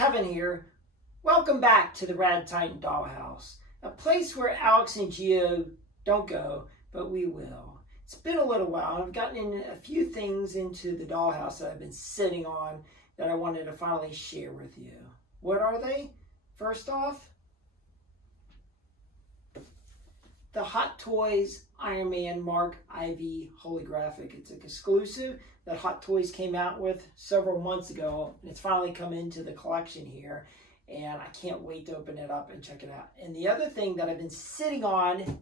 Kevin here. Welcome back to the Rad Titan Dollhouse, a place where Alex and Gio don't go, but we will. It's been a little while. I've gotten in a few things into the dollhouse that I've been sitting on that I wanted to finally share with you. What are they? First off, the Hot Toys Iron Man Mark IV holographic. It's an exclusive that Hot Toys came out with several months ago, and it's finally come into the collection here, and I can't wait to open it up and check it out. And the other thing that I've been sitting on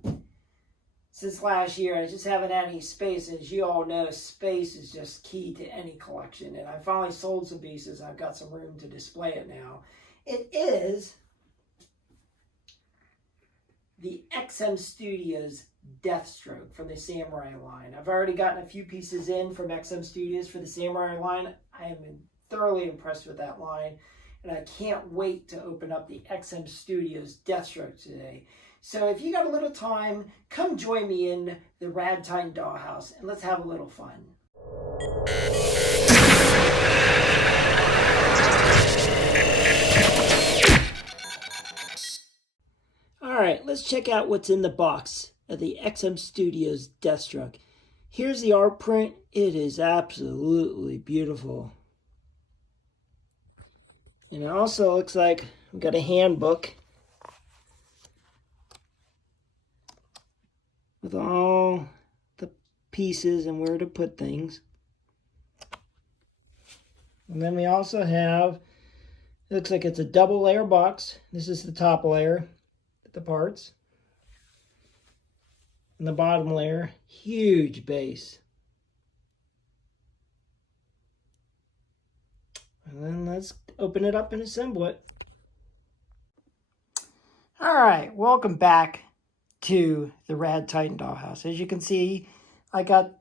since last year, I just haven't had any space. As you all know, space is just key to any collection, and I finally sold some pieces. I've got some room to display it now. It is the XM Studios Deathstroke from the Samurai line. I've already gotten a few pieces in from XM Studios for the Samurai line. I am thoroughly impressed with that line, and I can't wait to open up the XM Studios Deathstroke today. So if you got a little time, come join me in the Rad Titan Dollhouse, and let's have a little fun. Alright, let's check out what's in the box of the XM Studios Deathstroke. Here's the art print. It is absolutely beautiful. And it also looks like we've got a handbook with all the pieces and where to put things. And then we also have, it looks like it's a double layer box. This is the top layer, the parts. And the bottom layer, huge base. And then let's open it up and assemble it. All right, welcome back to the Rad Titan Dollhouse. As you can see, I got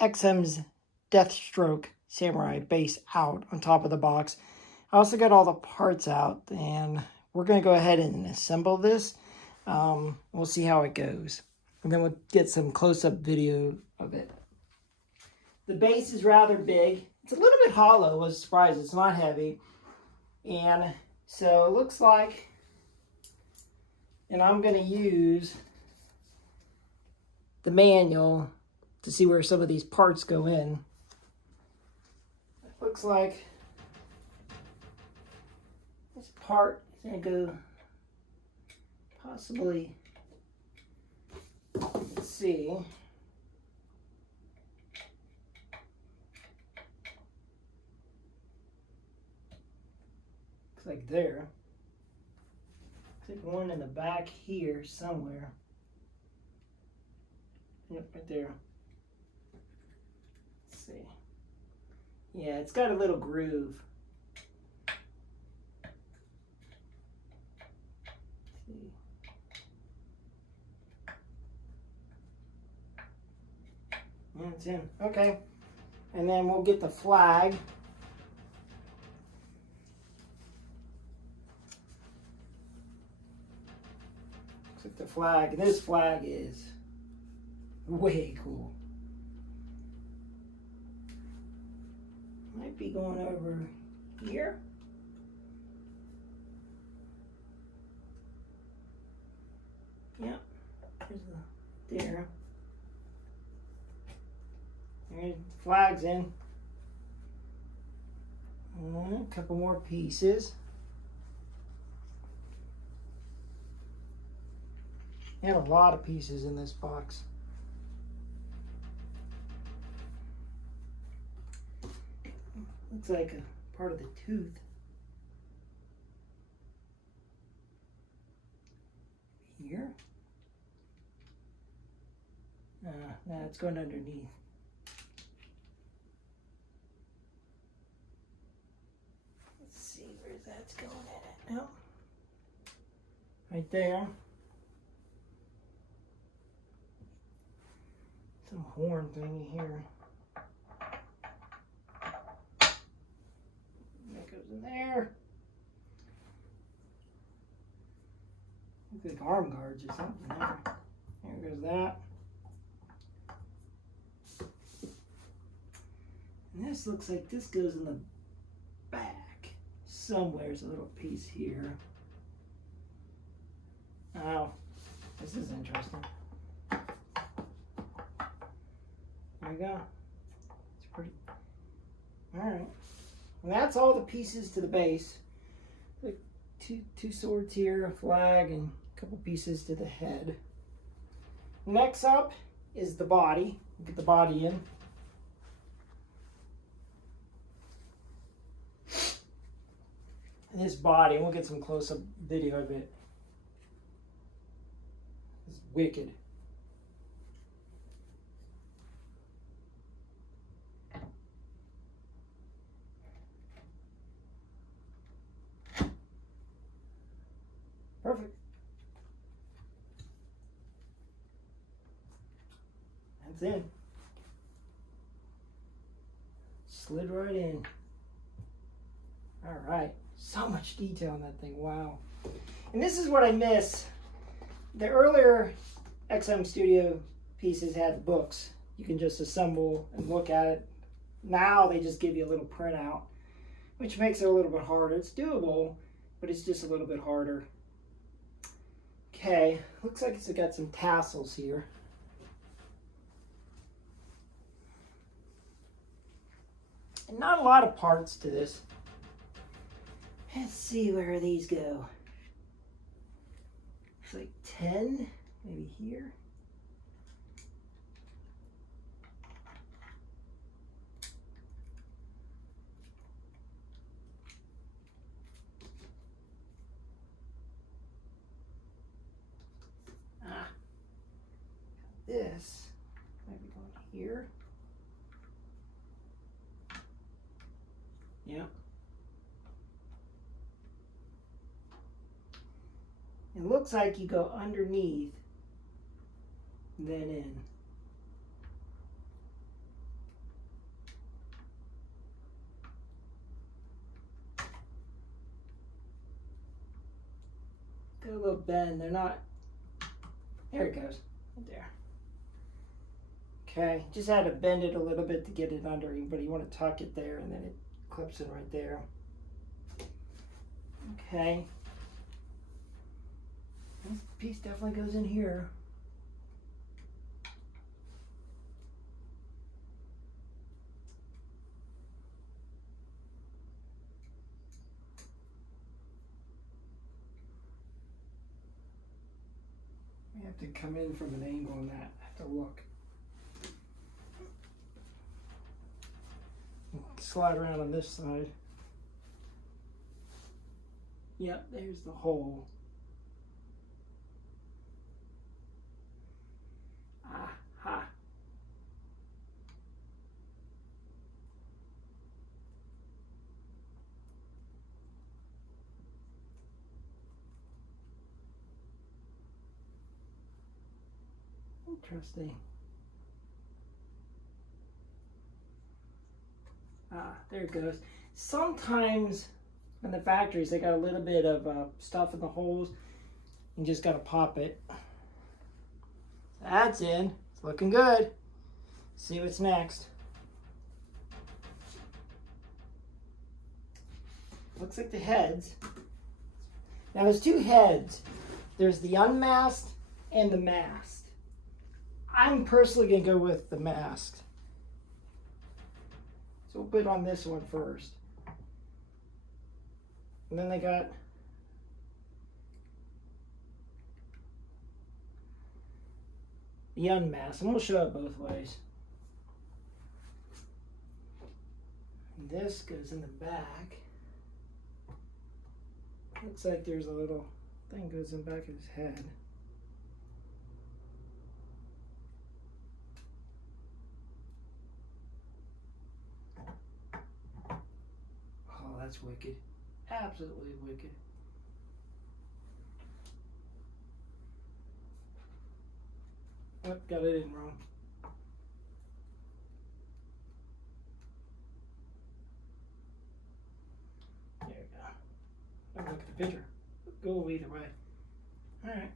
XM's Deathstroke Samurai base out on top of the box. I also got all the parts out, and we're going to go ahead and assemble this. We'll see how it goes. And then we'll get some close-up video of it. The base is rather big. It's a little bit hollow. I was surprised. It's not heavy. And so it looks like, and I'm going to use the manual to see where some of these parts go in. It looks like this part is going to go possibly, let's see, looks like there. Looks like one in the back here somewhere. Yep, right there. Let's see. Yeah, it's got a little groove. Let's see. Yeah, it's in. Okay. And then we'll get the flag. Looks like the flag. This flag is way cool. Might be going over here. Yep. There. There's flags in. A couple more pieces. And a lot of pieces in this box. Looks like a part of the tooth. Here. No, it's going underneath. Let's see where that's going in it. Nope. Right there. Some horn thingy here. That goes in there. Looks like arm guards or something there. There goes that. And this looks like this goes in the back somewhere's a little piece here. Oh, this is interesting. There we go. It's pretty. All right. And that's all the pieces to the base. Like two swords here, a flag, and a couple pieces to the head. Next up is the body. We'll get the body in. And this body, we'll get some close-up video of it. It's wicked. Perfect. That's in. Slid right in. All right. So much detail in that thing. Wow. And this is what I miss. The earlier XM Studio pieces had books. You can just assemble and look at it. Now they just give you a little printout, which makes it a little bit harder. It's doable, but it's just a little bit harder. Okay, looks like it's got some tassels here. And not a lot of parts to this. Let's see where these go. It's like 10, maybe here. This might be going here. Yeah. It looks like you go underneath, then in. Got a little bend. They're not. There it goes. Right there. Okay, just had to bend it a little bit to get it under, but you want to tuck it there and then it clips in right there. Okay. This piece definitely goes in here. We have to come in from an angle on that. I have to look. Slide around on this side. Yep, there's the hole. Aha. Interesting. There it goes. Sometimes in the factories they got a little bit of stuff in the holes. You just got to pop it. That's in. It's looking good. See what's next. Looks like the heads. Now there's two heads. There's the unmasked and the masked. I'm personally going to go with the masked. So we'll put on this one first. And then they got the unmasked. And we'll show it both ways. And this goes in the back. Looks like there's a little thing goes in the back of his head. That's wicked. Absolutely wicked. Oh, got it in wrong. There we go. Don't look at the picture. Go either way. Alright.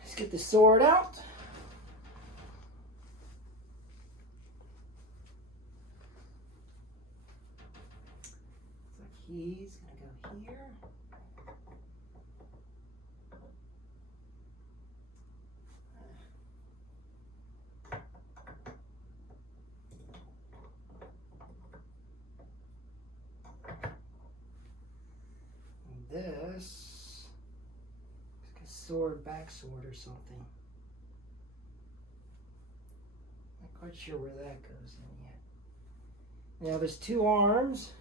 Let's get the sword out. he's going to go here. This is like a sword, back sword or something. Not quite sure where that goes in yet. Now there's two arms.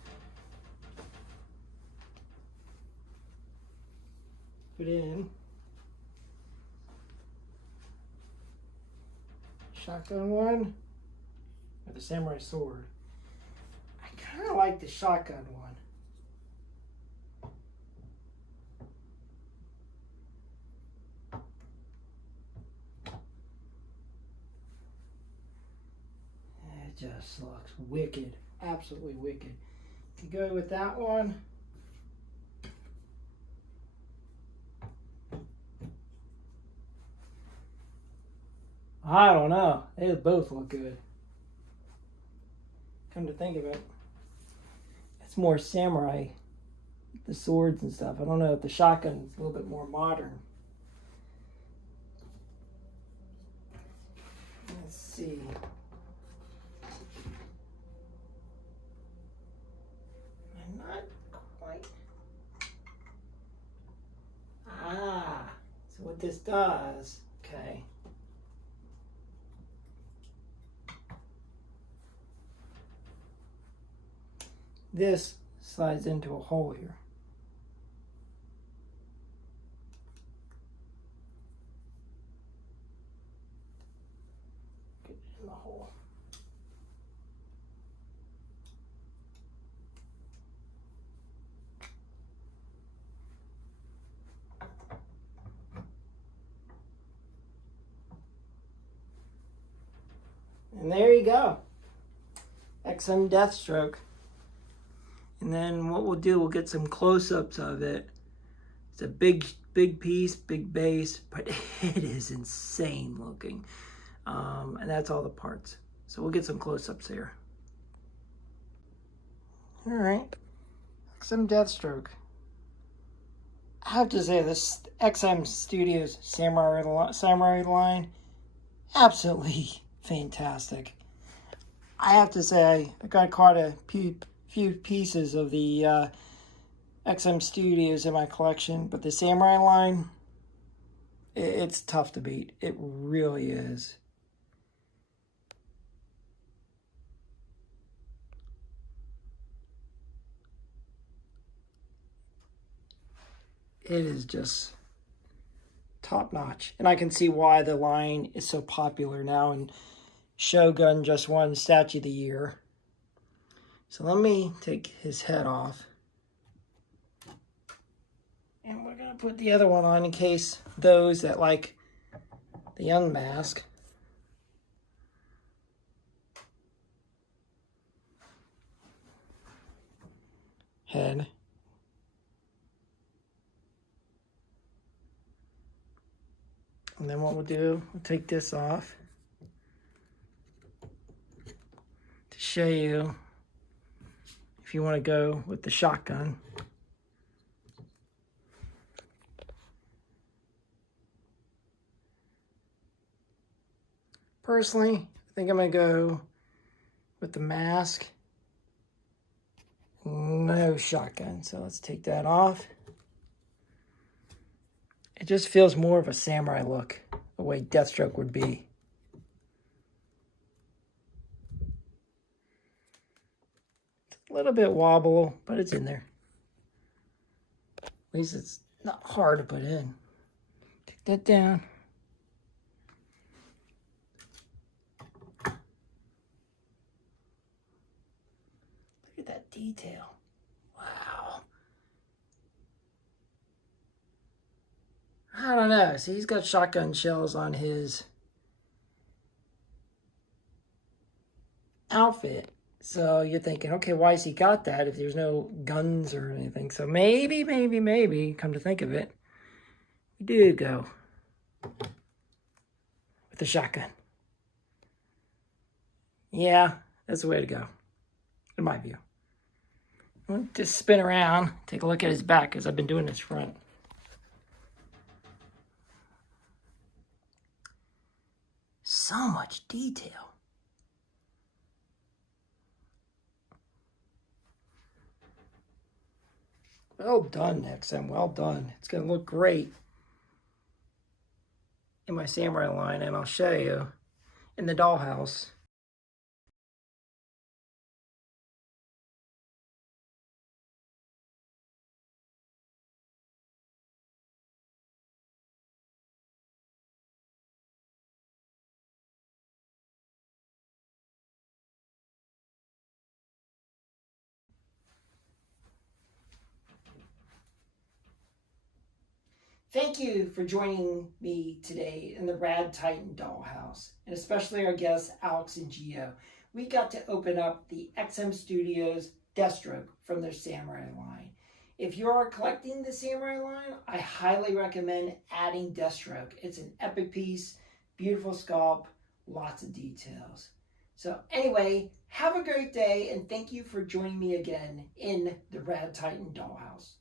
Put in. Shotgun one. Or the samurai sword. I kind of like the shotgun one. Just looks wicked, absolutely wicked. To go with that one, I don't know. They both look good. Come to think of it, it's more samurai, the swords and stuff. I don't know if the shotgun is a little bit more modern. Let's see. Not quite. So what this does, okay. This slides into a hole here. Get in the hole. And there you go. XM Deathstroke. And then what we'll do, we'll get some close-ups of it. It's a big piece, big base, but it is insane looking. And that's all the parts. So we'll get some close-ups here. All right, XM Deathstroke. I have to say, this XM Studios Samurai line, absolutely fantastic. I have to say, I got caught a few pieces of the XM Studios in my collection, but the Samurai line, it's tough to beat. It really is. It is just top notch. And I can see why the line is so popular now, and Shogun just won Statue of the Year. So let me take his head off. And we're going to put the other one on in case those that like the young mask. Head. And then what we'll do, we'll take this off to show you if you want to go with the shotgun. Personally, I think I'm going to go with the mask. No shotgun, so let's take that off. It just feels more of a samurai look, the way Deathstroke would be. It's a little bit wobble, but it's in there. At least it's not hard to put in. Take that down. Look at that detail. Wow. I don't know. See, he's got shotgun shells on his outfit. So you're thinking, okay, why has he got that if there's no guns or anything? So maybe, come to think of it, we do go with the shotgun. Yeah, that's the way to go, in my view. Just spin around, take a look at his back, because I've been doing his front. So much detail. Well done, XM. Well done. It's going to look great in my samurai line, and I'll show you in the dollhouse. Thank you for joining me today in the Rad Titan Dollhouse, and especially our guests, Alex and Gio. We got to open up the XM Studios Deathstroke from their Samurai line. If you are collecting the Samurai line, I highly recommend adding Deathstroke. It's an epic piece, beautiful sculpt, lots of details. So anyway, have a great day, and thank you for joining me again in the Rad Titan Dollhouse.